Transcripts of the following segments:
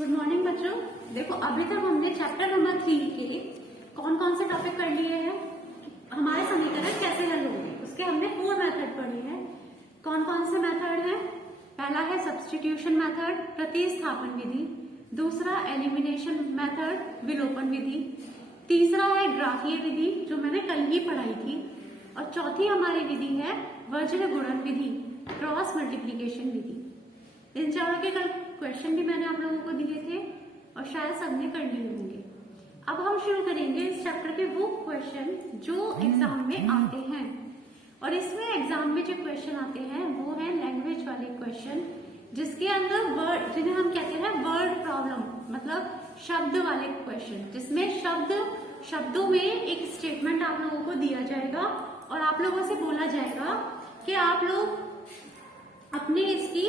Good morning बच्चों। देखो अभी तक हमने चैप्टर नंबर 3 के कौन कौन से टॉपिक कर लिए हैं, हमारे समीकरण कैसे हल होंगे, उसके हमने 4 मेथड पढ़े हैं। कौन कौन से मेथड हैं? पहला है सब्स्टिट्यूशन मेथड, प्रतिस्थापन विधि। दूसरा एलिमिनेशन मेथड, विलोपन विधि। तीसरा है ग्राफीय विधि जो मैंने कल ही पढ़ाई थी। और चौथी हमारी विधि है वज्र गुणन विधि, क्रॉस मल्टीप्लीकेशन विधि। इन चारों के कल क्वेश्चन भी मैंने आप लोगों को दिए थे और शायद सबने कर लिए होंगे। अब हम शुरू करेंगे इस चैप्टर के वो क्वेश्चन जो एग्जाम में आते हैं। और इसमें एग्जाम में जो क्वेश्चन आते हैं वो है लैंग्वेज वाले क्वेश्चन, जिसके अंदर वर्ड, जिन्हें हम कहते हैं वर्ड प्रॉब्लम, मतलब शब्द वाले क्वेश्चन, जिसमें शब्दों में एक स्टेटमेंट आप लोगों को दिया जाएगा और आप लोगों से बोला जाएगा कि आप लोग अपने इसकी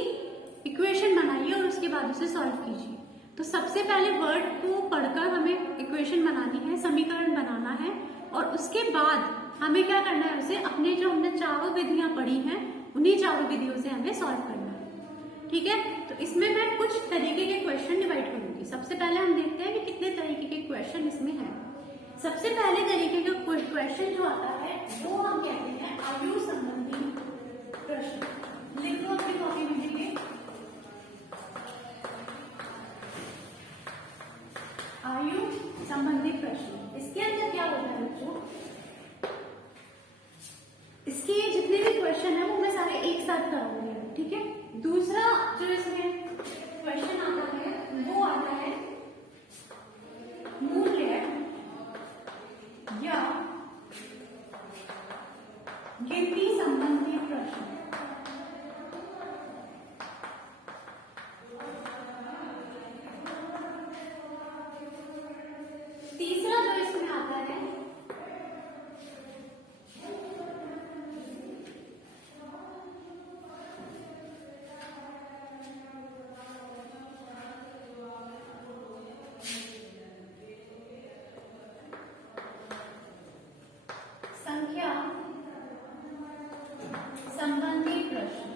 इक्वेशन बनाइए और उसके बाद उसे सॉल्व कीजिए। तो सबसे पहले वर्ड को पढ़कर हमें इक्वेशन बनानी है, समीकरण बनाना है, और उसके बाद हमें क्या करना है, उसे अपने जो हमने चारों विधियां पढ़ी हैं उन्हीं चारों विधियों से हमें सॉल्व करना है। ठीक है, तो इसमें मैं कुछ तरीके के क्वेश्चन डिवाइड करूंगी। सबसे पहले हम देखते हैं कि कितने तरीके के क्वेश्चन इसमें है। सबसे पहले तरीके का क्वेश्चन जो आता है वो हम कहते हैं आयु संबंधी प्रश्न। लिख लो अपनी कॉपी में देखिए, आयु संबंधी प्रश्न। इसके अंदर क्या होता है बच्चों, इसके जितने भी क्वेश्चन है वो मैं सारे एक साथ कराऊंगी। ठीक है, दूसरा जो इसमें क्वेश्चन आता है वो आता है मूल्य या गिनती संबंधी प्रश्न। तीसरा जो इसमें आता है संख्या संबंधी प्रश्न।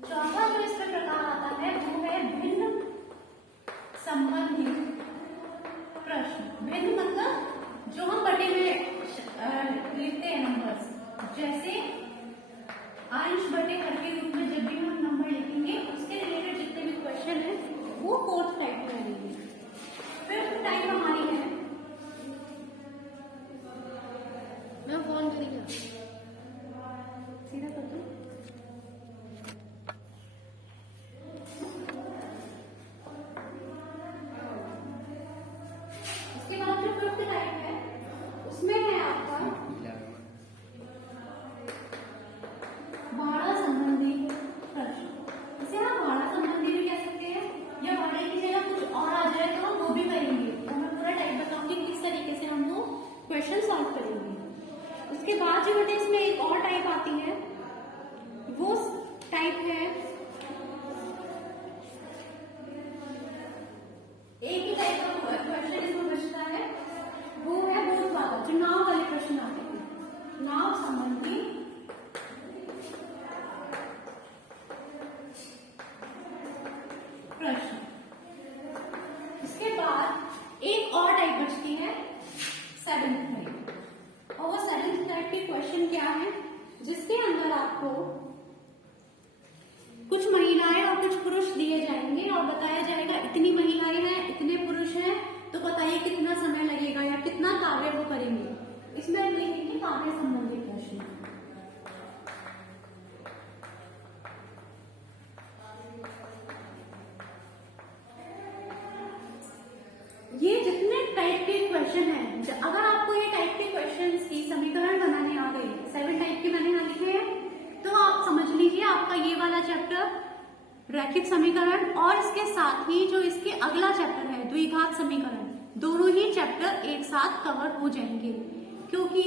चौथा जो इसमें प्रकार आता है वो है भिन्न संबंधी प्रश्न। भिन्न मतलब जो हम बटे में लिखते हैं नंबर्स, जैसे अंश बटे हर के रूप में जब भी हम नंबर लिखेंगे उसके रिलेटेड जितने भी क्वेश्चन है वो 4th टाइप में रहेंगे। 5th टाइप हमारी है, मैं फोन करेंगे सीधा कर दो। उसके बाद जो 5th टाइप है उसमें है आपका भाड़ा संबंधी प्रश्न। इसे हम भाड़ा संबंधी भी कह सकते हैं, या भाड़े की जगह कुछ और आ जाए तो हम वो भी करेंगे। तो मैं पूरा टाइप बताऊंगी किस तरीके से हम वो क्वेश्चन सॉल्व करेंगे। उसके बाद जो बेटे इसमें एक और टाइप आती है, वो टाइप है एक ही टाइप का क्वेश्चन इसमें बचता है, वो है बोध वाला, जो नाव वाले प्रश्न आते हैं, नाव संबंधी प्रश्न। उसके बाद एक और टाइप बचती है 7th टाइप, और वो 7th टाइप के क्वेश्चन क्या है, जिसके अंदर आपको कुछ महिलाएं और कुछ पुरुष दिए जाएंगे और बताया जाएगा इतनी महिलाएं हैं इतने पुरुष हैं, तो बताइए कितना समय लगेगा या कितना कार्य वो करेंगे। इसमें हम लिखेंगे कार्य संबंधी प्रश्न। ये जितने टाइप के क्वेश्चन हैं, अगर आपको ये टाइप के क्वेश्चन की समीकरण बनाने आ गए, 7 टाइप के मैंने यहाँ लिखे हैं, तो आप समझ लीजिए आपका ये वाला चैप्टर रैखिक समीकरण और इसके साथ ही जो इसके अगला चैप्टर है द्विघात समीकरण, दोनों ही चैप्टर एक साथ कवर हो जाएंगे। क्योंकि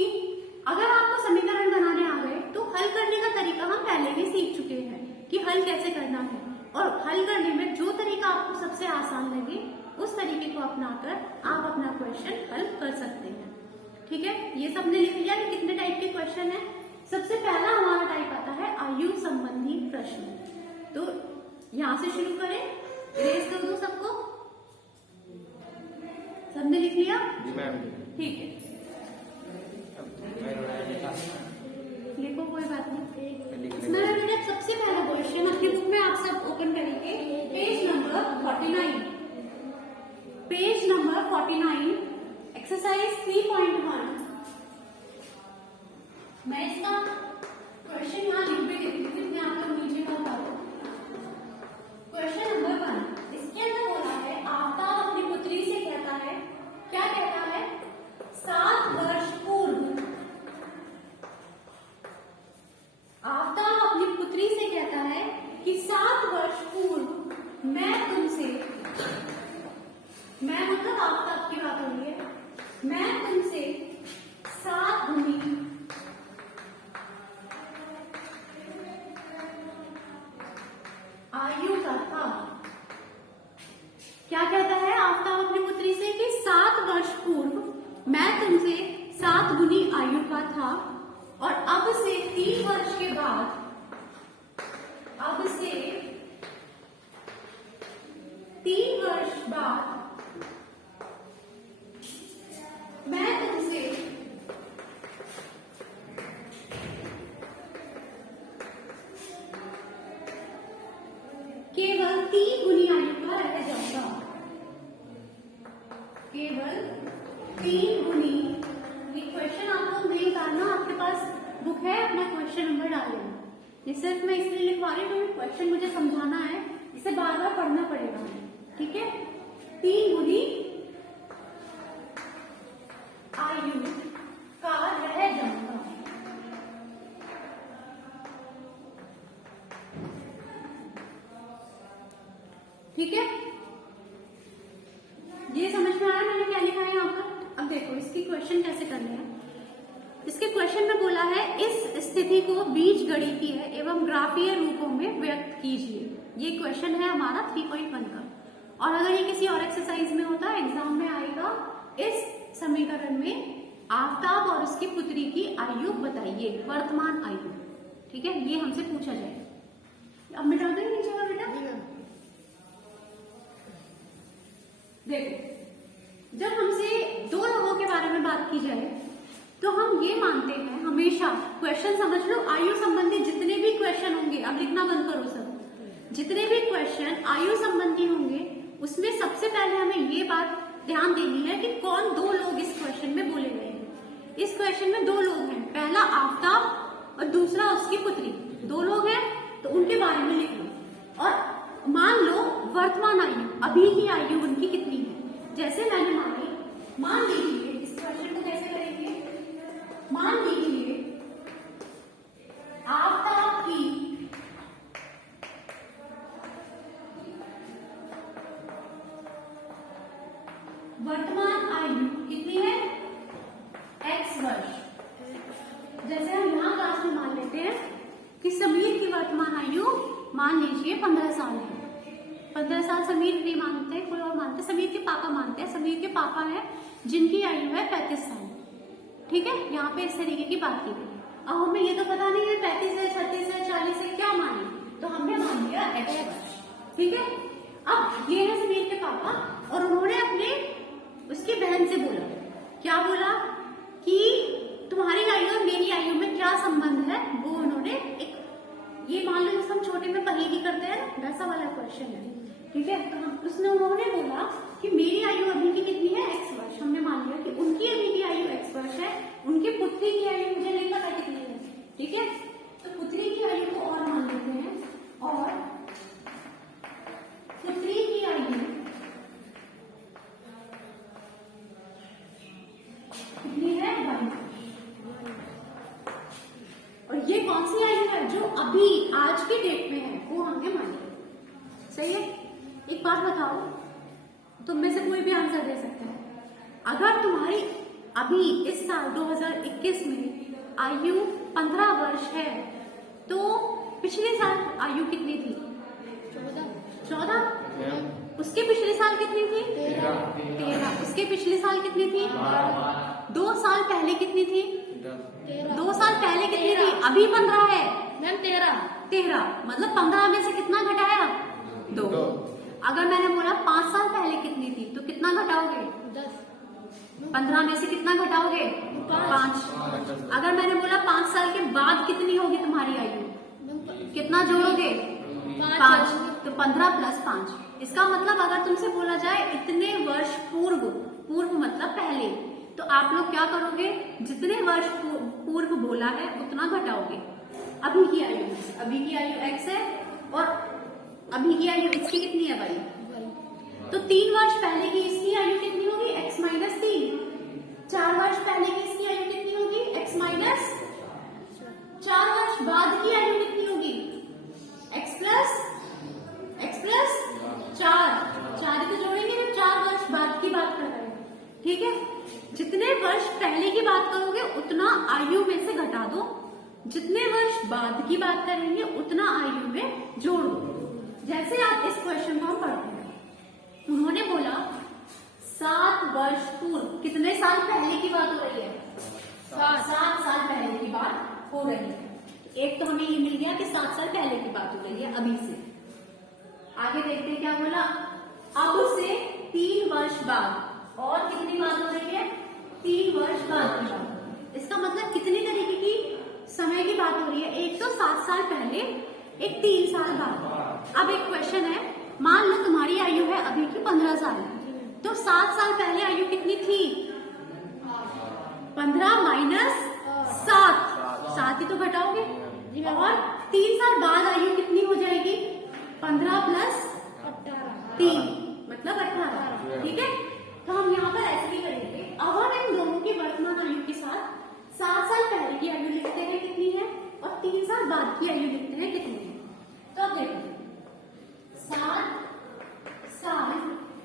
अगर आपको समीकरण बनाने आ गए तो हल करने का तरीका हम पहले ही सीख चुके हैं कि हल कैसे करना है, और हल करने में जो तरीका आपको सबसे आसान लगे उस तरीके को अपनाकर आप अपना क्वेश्चन हल कर सकते हैं। ठीक है, ये सबने लिख लिया कि कितने टाइप के क्वेश्चन है। सबसे पहला हमारा टाइप आता है आयु संबंधी प्रश्न। तो यहां से शुरू करें, इरेज कर दो सबको। सबने लिख लिया? जी मैम। ठीक है, लिखो, कोई बात नहीं। इसमें बेटा सबसे पहला क्वेश्चन आपकी बुक में आप सब ओपन करेंगे, page number 49। Page number 49, exercise 3.1। मैं इसका क्वेश्चन यहाँ लिख भी देती हूँ, जितने आप लोग नीचे का बता दो। क्वेश्चन नंबर 1, इसके अंदर बोला है आफ्ताब अपनी पुत्री से कहता है, क्या कहता है? 7 वर्ष पूर्व आफ्ताब अपनी पुत्री से कहता है कि 7 वर्ष पूर्व मैं तुमसे, मैं मतलब आफ्ताब की बात हो रही है, मैं तुमसे 7 गुनी आयु का था। क्या कहता है आफ्ताब अपनी पुत्री से कि 7 वर्ष पूर्व मैं तुमसे 7 गुनी आयु का था, और अब से 3 वर्ष के बाद, अब से 3 वर्ष बाद मैं तुमसे केवल 3 गुनी आयु का रह जाऊंगा, केवल 3 गुनी। ये क्वेश्चन आपको नहीं निकालना, आपके पास बुक है, अपना क्वेश्चन नंबर डाल लेना। ये सिर्फ मैं इसलिए लिखवा रही हूँ, क्वेश्चन मुझे समझाना है, इसे बार बार पढ़ना पड़ेगा, ठीक है? 3 गुनी आयु का रह जाऊंगा। ठीक है, ये समझ में आया मैंने क्या लिखा है यहाँ पर? अब देखो इसकी क्वेश्चन कैसे करने हैं। इसके क्वेश्चन में बोला है इस स्थिति को बीजगणितीय है एवं ग्राफीय रूपों में व्यक्त कीजिए। ये क्वेश्चन है हमारा 3.1 का। और अगर ये किसी और एक्सरसाइज में होता, एग्जाम में आएगा, इस समीकरण में आफ्ताब और उसकी पुत्री की आयु बताइए, वर्तमान आयु। ठीक है, ये हमसे पूछा जाएगा। अब मिटा दो नीचे का बेटा। देखो, जब हमसे 2 लोगों के बारे में बात की जाए तो हम ये मानते हैं हमेशा, क्वेश्चन समझ लो, आयु संबंधी जितने भी क्वेश्चन होंगे, अब लिखना बंद करो सब, जितने भी क्वेश्चन आयु संबंधी होंगे उसमें सबसे पहले हमें ये बात ध्यान देनी है कि कौन 2 लोग इस क्वेश्चन में बोले गए हैं। इस क्वेश्चन में 2 लोग हैं, पहला आफ्ताब और दूसरा उसकी पुत्री। 2 लोग हैं तो उनके बारे में लिख लो और मान लो वर्तमान आयु, अभी की आयु उनकी कितनी है। जैसे मैंने मान लीजिए, इस क्वेश्चन को कैसे करेंगे, मान लीजिए आफ्ताब की वर्तमान आयु कितनी है, x वर्ष। जैसे हम यहाँ क्लास में मान लेते हैं कि समीर की वर्तमान आयु मान लीजिए 15 साल है। 15 साल समीर नहीं मानते, कोई और मानते, समीर के पापा मानते हैं। समीर के पापा है जिनकी आयु है 35 साल। ठीक है, यहाँ पे इस तरीके की बात की गई। अब हमें ये तो पता नहीं है 35 है, 36 है, 40 है, क्या माने, तो हमने मान लिया x वर्ष। ठीक है, अब ये है समीर के पापा और उन्होंने अपने उसकी बहन से बोला, क्या बोला कि तुम्हारी आयु और मेरी आयु में क्या संबंध है। वो उन्होंने एक, ये मान लो जैसे हम छोटे में पहेली करते हैं वैसा वाला क्वेश्चन है। ठीक है, तो हम उन्होंने बोला कि मेरी आयु अभी की कितनी है, x वर्ष। हमने मान लिया कि उनकी अभी की आयु x वर्ष है, उनकी पुत्री की आयु मुझे नहीं पता कितनी है। ठीक है, तो पुत्री की आयु को और मान लेते हैं और पुत्री की आयु कितनी है, 1। और ये कौन सी आयु है, जो अभी आज के डेट में है, वो हमने मान लिया। सही है, एक बात बताओ, तुम में से कोई भी आंसर दे सकता है। अगर तुम्हारी अभी इस साल 2021 में आयु 15 वर्ष है तो पिछले साल आयु कितनी थी, 14। उसके पिछले साल कितनी थी, 13। उसके पिछले साल कितनी थी, 2 साल पहले कितनी थी, 2 साल पहले कितनी थी, अभी 15 है मैम, 13। मतलब 15 में से कितना घटाया, 2। अगर मैंने बोला 5 साल पहले कितनी थी तो कितना घटाओगे? 10। 15 में से कितना घटाओगे? 5। अगर मैंने बोला 5 साल के बाद कितनी होगी तुम्हारी आयु, कितना जोड़ोगे? 5। तो 15 + 5। इसका मतलब अगर तुमसे बोला जाए इतने वर्ष पूर्व, पूर्व मतलब पहले, तो आप लोग क्या करोगे? जितने वर्ष पूर्व बोला है उतना घटाओगे अभी की आयु से। अभी की आयु x है और अभी की आयु इसकी कितनी है y? तो 3 वर्ष पहले की इसकी आयु कितनी होगी? x - 3। 4 वर्ष पहले की इसकी आयु कितनी होगी? x - 4 वर्ष बाद की आयु कितनी होगी? x plus 4। 4 तो जोड़ेंगे ना, 4 वर्ष बाद की बात कर रहे हैं, ठीक है। जितने वर्ष पहले की बात करोगे उतना आयु में से घटा दो, जितने वर्ष बाद की बात करेंगे उतना आयु में जोड़ दो। जैसे आप इस क्वेश्चन को हम पढ़ते हैं, उन्होंने बोला 7 वर्ष पूर्व, कितने साल पहले की बात हो रही है? 7 साल पहले की बात हो रही है। एक तो हमें ये मिल गया कि 7 साल पहले की बात हो रही है अभी से। आगे देखते हैं क्या बोला। अब से 3 वर्ष बाद, और कितनी बात हो रही है? 3 वर्ष बाद की बात। इसका मतलब कितनी तरीके की समय की बात हो रही है? एक तो 7 साल पहले, एक 3 साल बाद। अब एक क्वेश्चन है, मान लो तुम्हारी आयु है अभी की 15 साल, तो 7 साल पहले आयु कितनी थी? 15 माइनस 7 ही तो घटाओगे। और 3 साल बाद आयु कितनी हो जाएगी? 15 + 3 मतलब 18, ठीक है। तो हम यहाँ पर ऐसे ही करेंगे। अब हम इन दोनों की वर्तमान आयु के साथ 7 साल पहले की आयु लिखते हैं कितनी है, और 3 साल बाद की आयु लिखते हैं कितनी है। तो अब देखो, 7 साल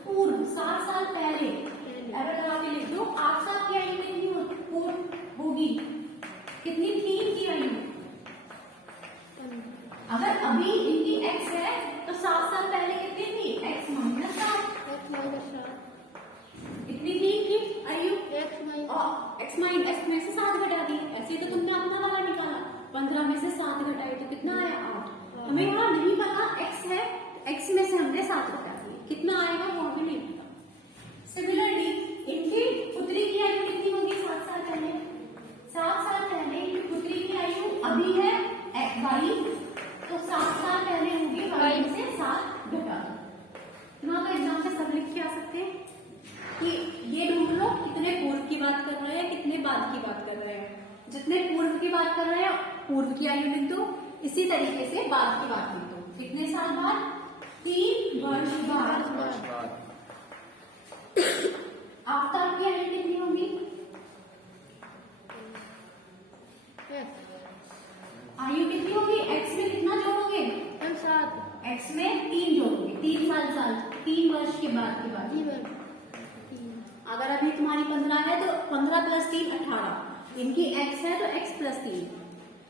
पूर्व, 7 साल पहले, अगर लगा के लिख दो, 8 साल की आयु कितनी होगी? कितनी थी इनकी आयु? अगर अभी इनकी x है तो 7 साल पहले कितनी थी? x - 7। कितनी थी इनकी आयु? x में से 7 घटा दी। ऐसे तो तुमने अपना वाला निकाला, 15 में से 7 घटाए तो कितना आया? 8। हमें यहाँ नहीं पता x है, x में से हमने 7 घटा दिए, कितना आएगा वो हमें नहीं पता। सिमिलरली इनकी पुत्री की आयु कितनी होगी? 7 साल पहले। 7 साल पहले इनकी पुत्री की आयु अभी है y, तो 7 साल पहले होगी y में से 7 घटा। यहाँ पर एग्जाम से सब लिख के आ सकते हैं कि ये ढूंढ लो कितने पूर्व की बात कर रहे हैं, कितने बाद की बात कर रहे हैं। जितने पूर्व की बात कर रहे हैं पूर्व की आयु लिख दो, इसी तरीके से बाद की बात लिख दो। कितने साल बाद? 3 वर्ष बाद। आफ्टर की आयु कितनी होगी? आयु कितनी होगी? x में कितना जोड़ोगे? 7। x में 3 जोड़ोगे, 3 साल 3 वर्ष के बाद की बात। अगर अभी तुम्हारी 15 है तो 15 + 3 18। इनकी x है तो x + 3।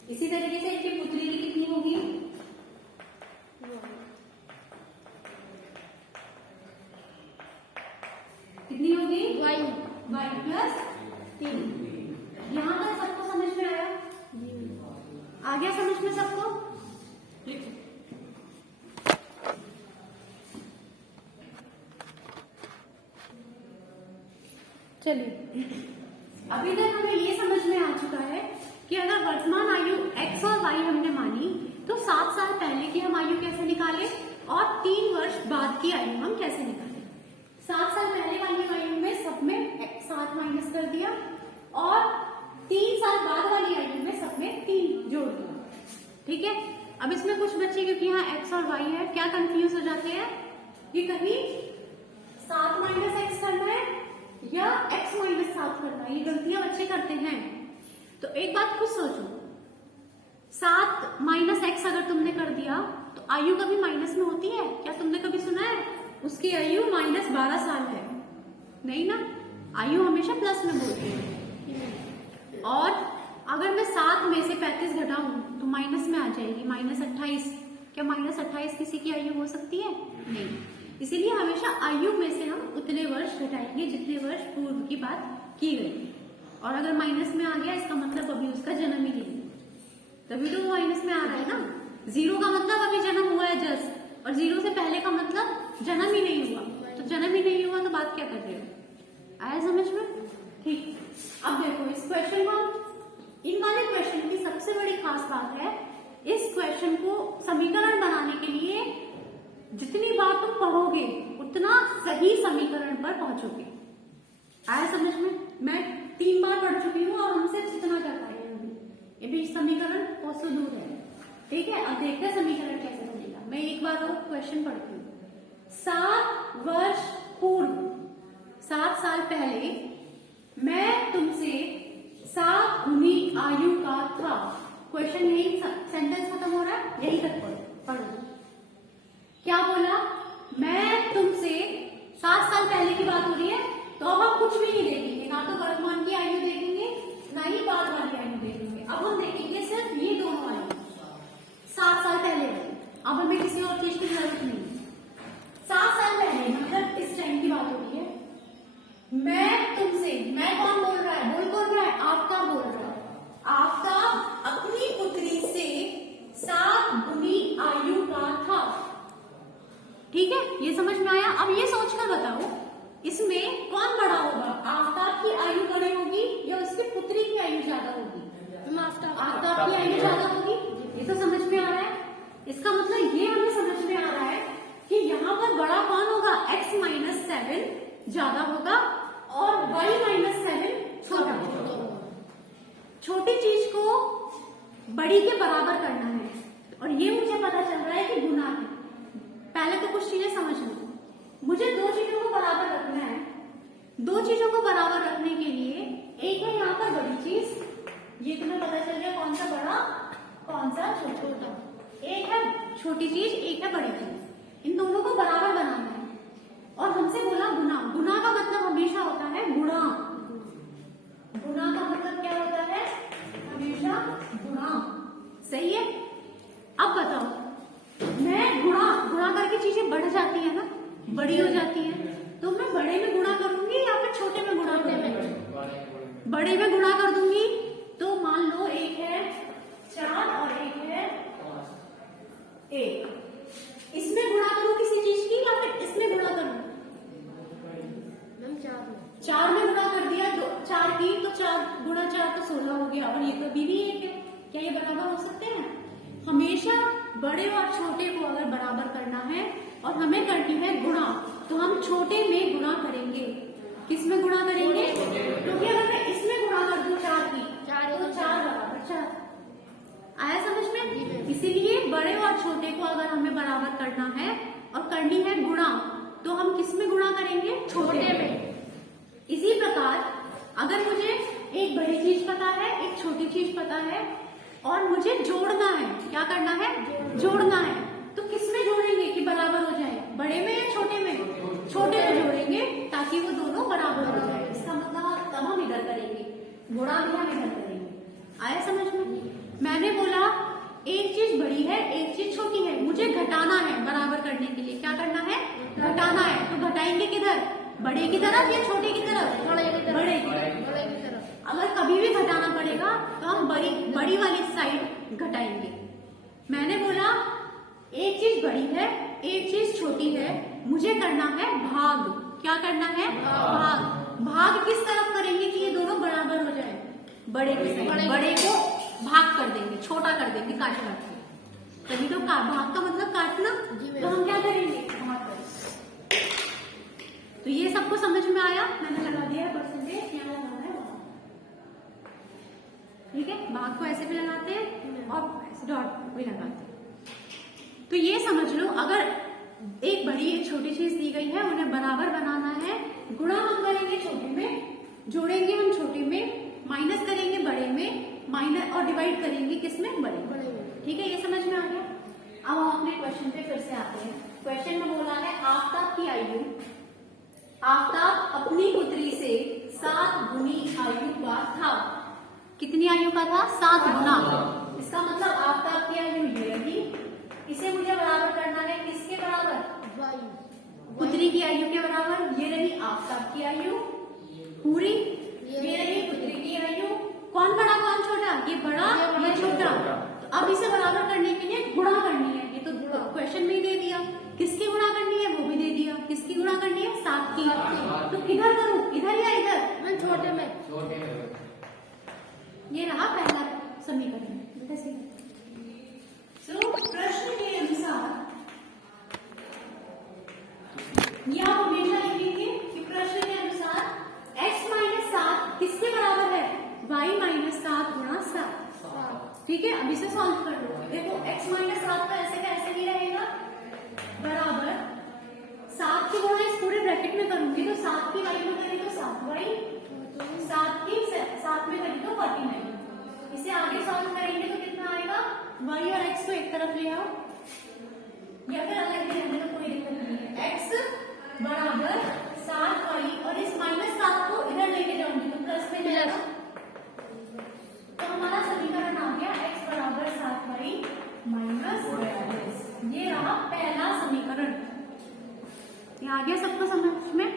इसी तरीके से इनकी पुत्री की कितनी होगी? कितनी होगी? y + 3। यहाँ तक सबको समझ में आया? आ गया समझ में सबको? चलिए, अभी तक हमें ये समझ में आ चुका है कि अगर वर्तमान आयु x और y हमने मानी तो 7 साल पहले की हम आयु कैसे निकाले और 3 वर्ष बाद की आयु हम कैसे निकाले। 7 साल पहले वाली आयु में सब में 7 माइनस कर दिया और 3 साल बाद वाली आयु में सब में 3 जोड़ दिया, ठीक है। अब इसमें कुछ बच्चे, क्योंकि यहाँ x और y है, क्या कंफ्यूज हो जाते हैं कि कहीं 7 माइनस x करना है या x माइनस 7 करना है। ये गलतियां बच्चे करते हैं। तो एक बात खुद सोचो, 7 माइनस x अगर तुमने कर दिया तो आयु कभी माइनस में होती है क्या? तुमने कभी सुना है उसकी आयु -12 साल है? नहीं ना, आयु हमेशा प्लस में बोलते हैं। और अगर मैं 7 में से 35 घटाऊं तो माइनस में आ जाएगी, -28। क्या -28 किसी की आयु हो सकती है? नहीं। इसीलिए हमेशा आयु में से हम उतने वर्ष घटाएंगे जितने वर्ष पूर्व की बात की गई। और अगर माइनस में आ गया इसका मतलब अभी उसका जन्म ही नहीं, तभी तो वो माइनस में आ रहा है ना। 0 का मतलब अभी जन्म हुआ है जस्ट, और 0 से पहले का मतलब जन्म ही नहीं हुआ, तो जन्म ही नहीं हुआ तो बात क्या कर रहे हो? आया समझ में? ठीक। अब देखो इस क्वेश्चन को, इन वाले क्वेश्चन की सबसे बड़ी खास बात है, इस क्वेश्चन को समीकरण बनाने के लिए जितनी बार तुम पढ़ोगे उतना सही समीकरण पर पहुंचोगे। आया समझ में? मैं 3 बार पढ़ चुकी हूँ और हमसे जितना कर पाए हैं अभी, ये भी समीकरण बहुत से दूर है। ठीक है, अब देखते हैं समीकरण कैसे बनेगा। मैं एक बार और क्वेश्चन पढ़ती हूँ। 7 वर्ष पूर्व, 7 साल पहले मैं तुमसे 7 गुनी आयु का था। क्वेश्चन यही, सेंटेंस खत्म हो रहा है, यही तक पढ़ो। क्या बोला? मैं तुमसे 7 साल पहले की बात हो रही है, तो अब हम कुछ भी नहीं देखेंगे, ना तो वर्तमान की आयु देखेंगे, ना ही वर्तमान की आयु देखेंगे। अब हम देखेंगे सिर्फ ये दोनों आयु, 7 साल पहले। अब हमें किसी और चीज की जरूरत नहीं है। 7 साल पहले मतलब इस टाइम की बात हो रही है। मैं तुमसे, मैं कौन बोल रहा है? बोल कौन रहा है? आपका बोल रहा है। आपका अपनी पुत्री से 7 गुनी आयु का था। ठीक है, ये समझ में आया? अब ये सोचकर बताओ इसमें कौन बड़ा होगा? आफ्ताब की आयु बड़ी होगी या उसकी पुत्री की आयु ज्यादा होगी? आफ्ताब की आयु ज्यादा होगी। ये तो समझ में आ रहा है। इसका मतलब ये हमें समझ में आ रहा है कि यहाँ पर बड़ा कौन होगा? x - 7 ज्यादा होगा और y - 7 छोटा होगा। छोटी चीज को बड़ी के बराबर करना है, और ये मुझे पता चल रहा है कि गुना है। पहले तो कुछ चीजें समझ लो। मुझे 2 चीजों को बराबर रखना है। 2 चीजों को बराबर रखने के लिए एक है यहाँ पर बड़ी चीज, ये तुम्हें पता चल गया कौन सा बड़ा कौन सा छोटा। एक है छोटी चीज, एक है बड़ी चीज। इन दोनों को बराबर बनाना है। और हमसे बोला गुना। गुना का मतलब हमेशा होता है गुणा। गुना का मतलब क्या होता है? हमेशा गुणा। सही है? अब बताओ, मैं गुणा करके चीजें बढ़ जाती है ना, बड़ी हो जाती है, तो मैं बड़े में गुणा करूंगी या फिर छोटे में गुणा करूंगी? बड़े में गुणा कर दूंगी। तो मान लो एक है 4 और एक है 1। इसमें गुणा करूं किसी चीज की या फिर इसमें गुणा करूं? 4 में गुणा कर दिया 4 की, तो 4 गुणा 4 तो 16 हो गया, और ये तो अभी भी 1 है। क्या ये बराबर हो सकते हैं? हमेशा बड़े और छोटे को अगर बराबर करना है और हमें करनी है गुणा, तो हम छोटे में गुणा करेंगे। किस में गुणा करेंगे? क्योंकि अगर मैं इसमें गुणा कर दूं 4 की, तो 4 बराबर 4। आया समझ में? इसीलिए बड़े और छोटे को अगर हमें बराबर करना है और करनी है गुणा, तो हम किस में गुणा करेंगे? छोटे में। इसी प्रकार अगर मुझे एक बड़ी चीज पता है, एक छोटी चीज पता है, और मुझे जोड़ना है, क्या करना है? जोड़ना है। तो किस में जोड़ेंगे कि बराबर हो जाए? बड़े में या छोटे में? छोटे में जोड़ेंगे ताकि वो दोनों बराबर हो जाए। इसका मतलब तब हम इधर करेंगे, गुणा भी हम इधर करेंगे। आया समझ में? मैंने बोला एक चीज बड़ी है, एक चीज छोटी है, मुझे घटाना है बराबर करने के लिए। क्या करना है? घटाना है। तो घटाएंगे किधर? बड़े की तरफ या छोटे की तरफ? बड़े की तरफ। अगर कभी भी घटाना पड़ेगा तो हम बड़ी वाली साइड घटाएंगे। मैंने बोला एक चीज बड़ी है, एक चीज छोटी है, मुझे करना है भाग। क्या करना है? भाग। भाग किस तरफ करेंगे कि ये दोनों बराबर हो जाए? बड़े की साइड। बड़े को भाग कर देंगे, छोटा कर देंगे, काट के। तभी तो भाग का मतलब काटना। तो हम क्या करेंगे? भाग करेंगे। तो ये सबको समझ में आया? मैंने लगा दिया परसेंटेज, यहाँ लगाना है भाग। ठीक है, भाग को ऐसे भी लगाते हैं और डॉट भी लगाते हैं। तो ये समझ लो, अगर एक बड़ी एक छोटी चीज दी गई है, उन्हें बराबर बनाना है। गुणा हम करेंगे छोटे में, जोड़ेंगे हम छोटे में, माइनस करेंगे बड़े में, माइनस और डिवाइड करेंगे किसमें? बड़े में। ठीक है, ये समझ में आ गया? अब हम अपने क्वेश्चन पे फिर से आते हैं। क्वेश्चन में बोला है आफ्ताब की आयु, आफ्ताब अपनी पुत्री से 7 गुनी आयु का था। कितनी आयु का था? 7 गुना। इसका मतलब आफ्ताब की आयु ये रही। इसे मुझे बराबर करना है किसके बराबर? पुत्री की आयु के बराबर। ये रही आफ्ताब की आयु पूरी, ये रही पुत्री की आयु। कौन बड़ा कौन छोटा? ये बड़ा ये छोटा। तो अब इसे बराबर करने के लिए गुणा करनी है। ये तो क्वेश्चन में ही दे दिया। की। तो किधर करूं, इधर या इधर? मैं छोटे में। ये रहा पहला समीकरण। तो प्रश्न के अनुसार ये आप हमेशा लिखेंगे कि प्रश्न के अनुसार x माइनस 7 किसके बराबर है? y माइनस 7 गुणा 7। ठीक है, अब इसे सॉल्व कर लो। देखो x माइनस 7 का ऐसे का ऐसे ही रहेगा, बराबर 7 की गुणा इस पूरे ब्रैकेट में करूंगी तो 7 की y में करी तो 7y, 7 की 7 में करी तो 49। इसे आगे सॉल्व करेंगे तो कितना आएगा? y और x को एक तरफ ले आओ या फिर अलग भी रहने तो कोई दिक्कत नहीं है। x बराबर 7y और इस माइनस 7 को इधर लेके जाऊंगी तो प्लस में जाएगा। तो हमारा समीकरण आ गया x बराबर 7y माइनस 42। ये रहा पहला समीकरण। ये आ गया सबको समझ में?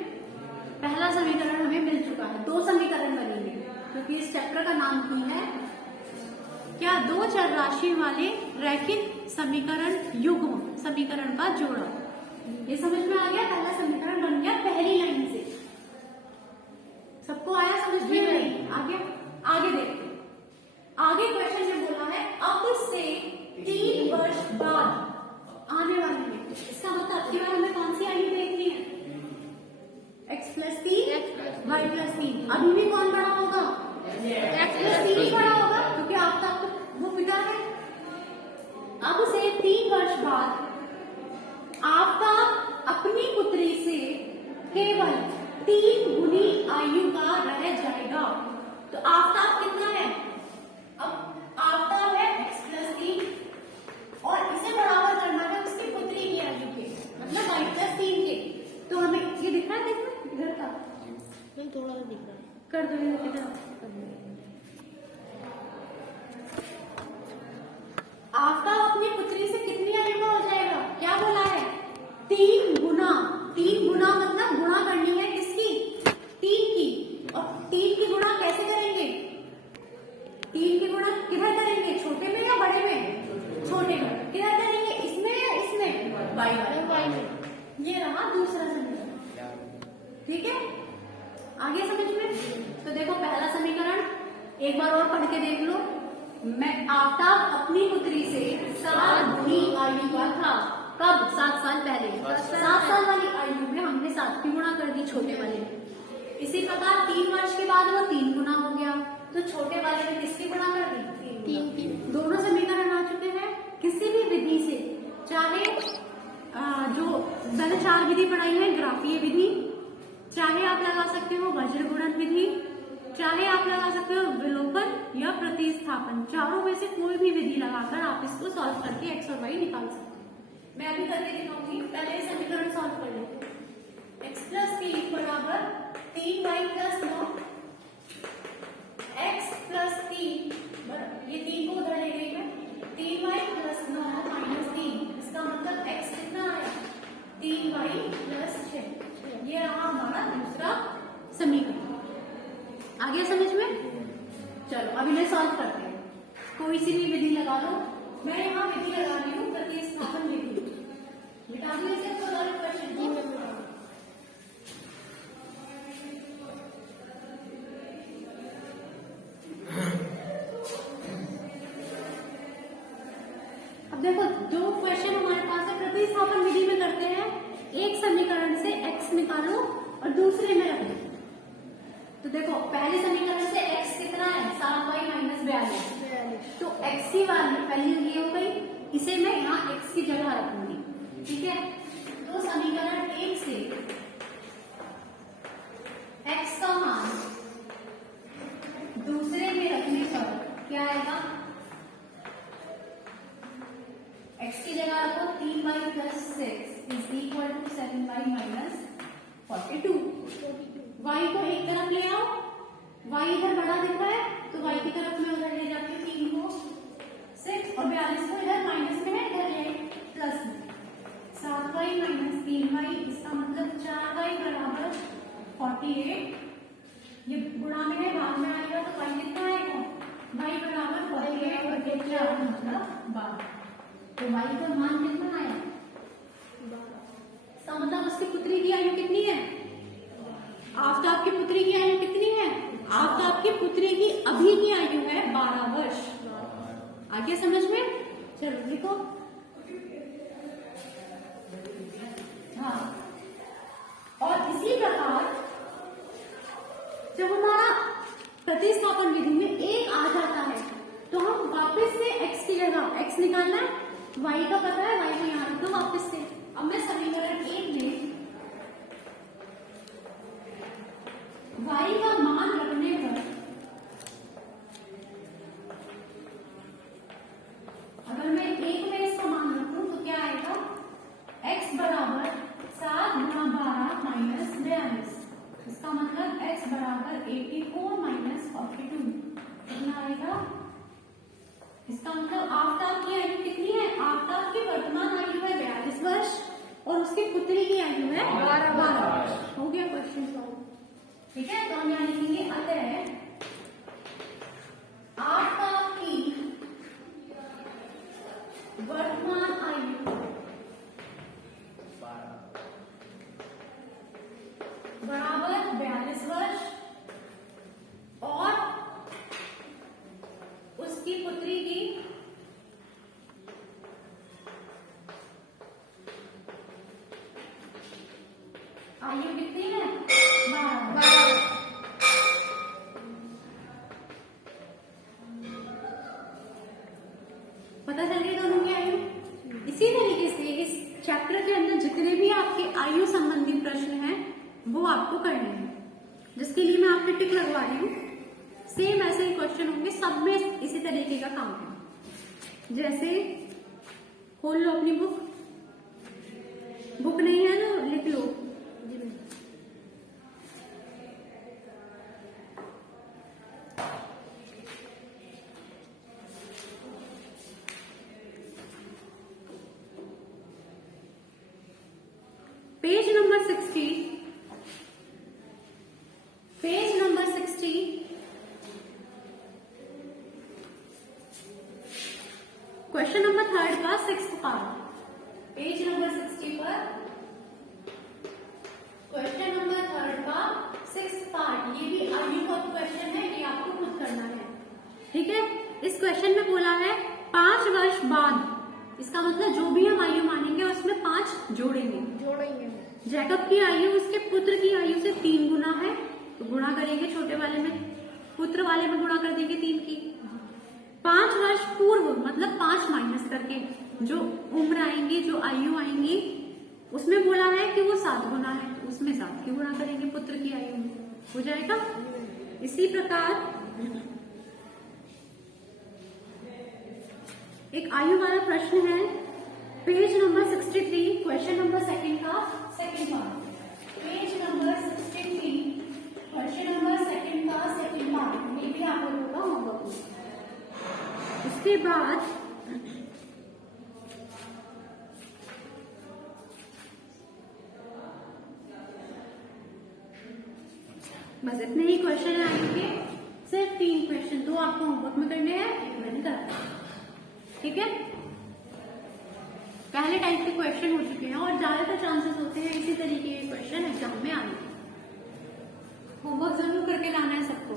पहला समीकरण हमें मिल चुका है। दो समीकरण बनेंगे क्योंकि इस चैप्टर का नाम ही है क्या? दो चर राशि वाले रैखिक समीकरण युग्म समीकरण का जोड़ा। ये समझ में आ गया? पहला समीकरण बन गया पहली लाइन से। सबको आया समझ में? नहीं आ गया? आगे देखते हैं। आगे क्वेश्चन में बोला है अब से 3 वर्ष बाद आने वाले में, इसका मतलब अब की बार हमें कौन सी आयु देखनी है? x plus 3 y plus 3। अभी भी कौन बड़ा होगा? x प्लस 3 ही बड़ा होगा क्योंकि आप तक वो पिता है। अब से 3 वर्ष बाद आपका अपनी पुत्री से केवल 3 गुनी आयु का रह जाएगा। तो आफ्ताब कितना है? अब आफ्ताब है x प्लस 3 और इसे बराबर करना है उसकी पुत्री की आयु के, मतलब y प्लस 3 के। तो हमें ये दिख रहा है, देखो इधर का थोड़ा सा दिख रहा है। कर दो इधर। आफ्ताब अपनी पुत्री से कितनी आयु का हो जाएगा? क्या बोला है? 3 गुना। 3 गुना मतलब गुणा करनी है किसकी? 3 की। और 3 की गुणा कैसे करेंगे? 3 की गुणा किधर करेंगे? छोटे में या बड़े में? छोटे में। किधर करेंगे? इसमें या इसमें? y में। ये रहा दूसरा समीकरण। ठीक है, आगे समझ में? तो देखो पहला समीकरण एक बार और पढ़ के देख लो। मैं आफ्ताब अपनी पुत्री से 7 गुनी आयु का था। कब? 7 साल पहले। 7 साल वाली आयु में हमने 7 की गुणा कर दी छोटे वाले में। इसी प्रकार 3 वर्ष के बाद वो 3 गुना हो गया तो छोटे वाले में किसकी गुणा कर दी? 3। दोनों समीकरण आ चुके हैं। किसी भी विधि से, चाहे जो मैंने 4 विधि पढ़ाई है, ग्राफीय विधि, चाहे आप लगा सकते हो वज्र गुणन विधि, चाहे आप लगा सकते हो विलोपन या प्रतिस्थापन, चारों में से कोई भी विधि लगाकर आप इसको सॉल्व करके x और y निकाल सकते हो। मैं अभी करके दिखाऊंगी। पहले समीकरण सॉल्व कर लेते हैं। x प्लस 3 बराबर 3y प्लस 9, x प्लस 3 ये 3 को उधर ले गई मैं, 3y प्लस 9 माइनस 3। इसका मतलब x कितना आया? 3y plus 6। ये रहा हमारा दूसरा समीकरण। आ गया समझ में? चलो अब इन्हें सॉल्व करते हैं। कोई सी भी विधि लगा लो। मैं यहाँ विधि लगा रही हूँ प्रतिस्थापन विधि। मिटा दो इसे तो और क्वेश्चन को। अब देखो जो क्वेश्चन हमारे पास है प्रतिस्थापन विधि में करते हैं। एक समीकरण से x निकालो और दूसरे में रख दो। तो देखो पहले समीकरण से x कितना है? 7y minus 42। तो x की वैल्यू ये हो गई, इसे मैं यहाँ x की जगह रखूंगी। ठीक है, तो समीकरण 1 से x का मान दूसरे में रखने पर क्या आएगा? x की जगह रखो 3y plus 6 is equal to 7y minus 42। y को एक तरफ ले आओ, y इधर बड़ा दिख रहा है तो y की तरफ मैं उधर ले जाती हूँ 3 को, 6 और 42 को इधर माइनस में है, इधर ले प्लस में 7y माइनस 3y। इसका मतलब 4y बराबर 48। ये गुणा में है, भाग में आएगा तो y कितना आएगा? y बराबर 48/4 मतलब 12। तो y का मान कितना आया? इसका मतलब उसकी पुत्री की आयु कितनी है? आफ्ताब की पुत्री की आयु कितनी है? आफ्ताब की पुत्री की अभी की आयु है 12 वर्ष। आगे समझ में? चलो लिखो। हाँ, और इसी प्रकार जब हमारा प्रतिस्थापन विधि में एक आ जाता है तो हम वापस से x की जगह x निकालना है, y का पता है, y को यहाँ रख दो वापस से। अब मैं समीकरण 1 में y का मान रखने पर अगर मैं 1 में इसका मान रखूं तो क्या आएगा? x बराबर 7 गुणा 12 माइनस 42। इसका मतलब x बराबर 84 माइनस 42 कितना आएगा? इसका मतलब आफ्ताब की आयु कितनी है? आफ्ताब की वर्तमान आयु है 42 वर्ष और उसकी पुत्री की आयु है 12 वर्ष। हो गया क्वेश्चन सॉल्व। ठीक है, तो हम यहाँ लिखेंगे अतः आफ्ताब की वर्तमान आयु बराबर 42 वर्ष और उसकी पुत्री की आयु कितनी है? 12। पता चल गई दोनों की आयु। इसी तरीके से इस चैप्टर के अंदर जितने भी आपके आयु संबंधी प्रश्न हैं वो आपको करने हैं, जिसके लिए मैं आपके टिक लगवा रही हूँ। सेम ऐसे ही क्वेश्चन होंगे, सब में इसी तरीके का काम है। जैसे खोल लो अपनी बुक, बुक नहीं है ना, लिख लो। Page number 60, page number 60, question number 3 का 6th पार्ट। पेज नंबर 60 पर क्वेश्चन नंबर 3 का 6th पार्ट। ये भी आयु का क्वेश्चन है, ये आपको खुद करना है। ठीक है, इस क्वेश्चन में बोला है 5 वर्ष बाद, इसका मतलब जो भी हम आयु मानेंगे उसमें 5 जोड़ेंगे। जैकब की आयु उसके पुत्र की आयु से 3 गुना है, तो गुणा करेंगे, छोटे वाले में पुत्र वाले में गुणा कर देंगे 3 की। 5 वर्ष पूर्व मतलब 5 माइनस करके जो उम्र आएंगी, जो आयु आएंगी, उसमें बोला है कि वो 7 गुना है, तो उसमें 7 की गुणा करेंगे पुत्र की आयु में, हो जाएगा। इसी प्रकार एक आयु वाला प्रश्न है, पेज नंबर 63, क्वेश्चन नंबर 2 का 2nd part. Page number 63, question number 2 का 2nd पार्ट, ये भी आप लोगों का होमवर्क है। उसके बाद बस इतने ही क्वेश्चन है आयु के, सिर्फ 3 क्वेश्चन, 2 आपको होमवर्क में करने हैं, 1 मैंने करा। ठीक है, पहले टाइप के क्वेश्चन हो चुके हैं और ज्यादातर चांसेस होते हैं इसी तरीके के क्वेश्चन एग्जाम में आने के। होमवर्क जरूर करके लाना है सबको।